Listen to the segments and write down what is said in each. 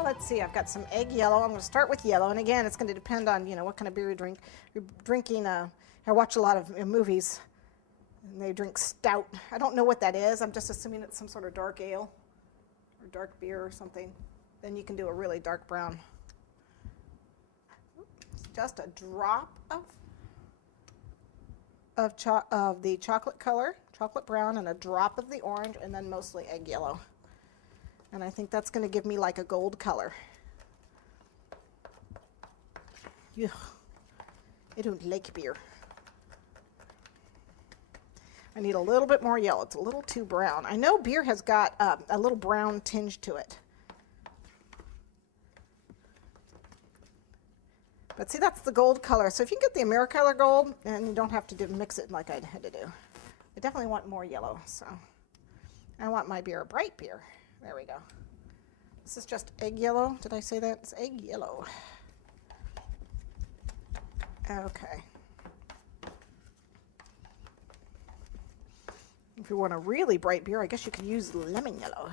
So let's see, I've got some egg yellow. I'm going to start with yellow, and again, it's going to depend on, you know, what kind of beer you drink. You're drinking, I watch a lot of movies, and they drink stout. I don't know what that is. I'm just assuming it's some sort of dark ale or dark beer or something. Then you can do a really dark brown. Just a drop of the chocolate color, chocolate brown, and a drop of the orange, and then mostly egg yellow. And I think that's going to give me like a gold color. Ugh, I don't like beer. I need a little bit more yellow. It's a little too brown. I know beer has got a little brown tinge to it. But see, that's the gold color. So if you can get the AmeriColor gold, and you don't have to mix it like I had to do. I definitely want more yellow, so I want my beer a bright beer. There we go. This is just egg yellow. Did I say that? It's egg yellow. Okay. If you want a really bright beer, I guess you could use lemon yellow.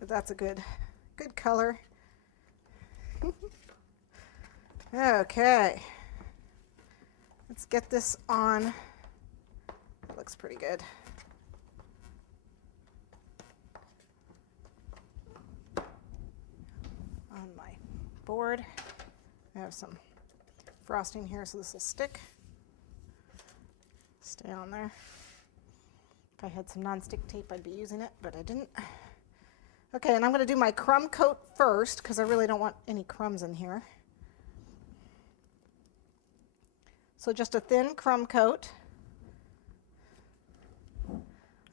But that's a good color. Okay. Let's get this on. That looks pretty good. On my board, I have some frosting here, so this will stick. Stay on there. If I had some nonstick tape, I'd be using it, but I didn't. Okay, and I'm going to do my crumb coat first because I really don't want any crumbs in here. So just a thin crumb coat.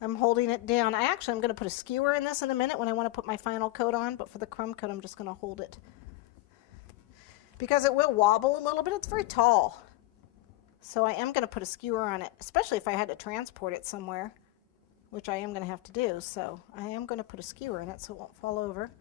I'm holding it down. I'm going to put a skewer in this in a minute when I want to put my final coat on, but for the crumb coat, I'm just going to hold it. Because it will wobble a little bit. It's very tall. So I am going to put a skewer on it, especially if I had to transport it somewhere, which I am going to have to do. So I am going to put a skewer in it so it won't fall over.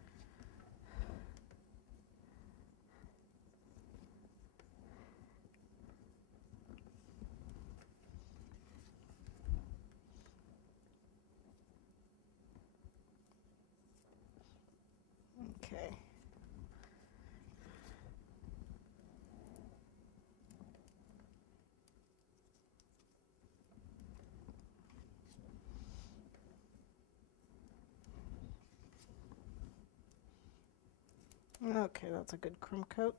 Okay. Okay, that's a good crumb coat.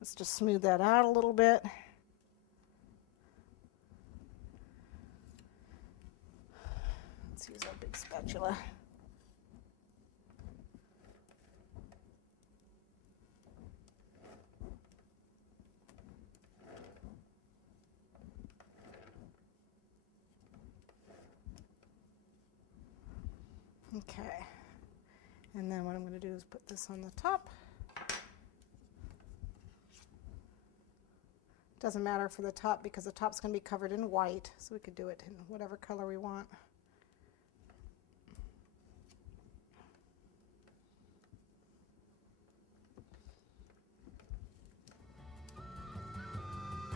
Let's just smooth that out a little bit. Let's use our big spatula. Okay, and then what I'm going to do is put this on the top. Doesn't matter for the top because the top's going to be covered in white, so we could do it in whatever color we want.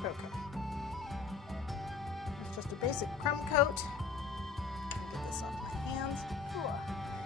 Okay. It's just a basic crumb coat. Get this off my hands. Ooh.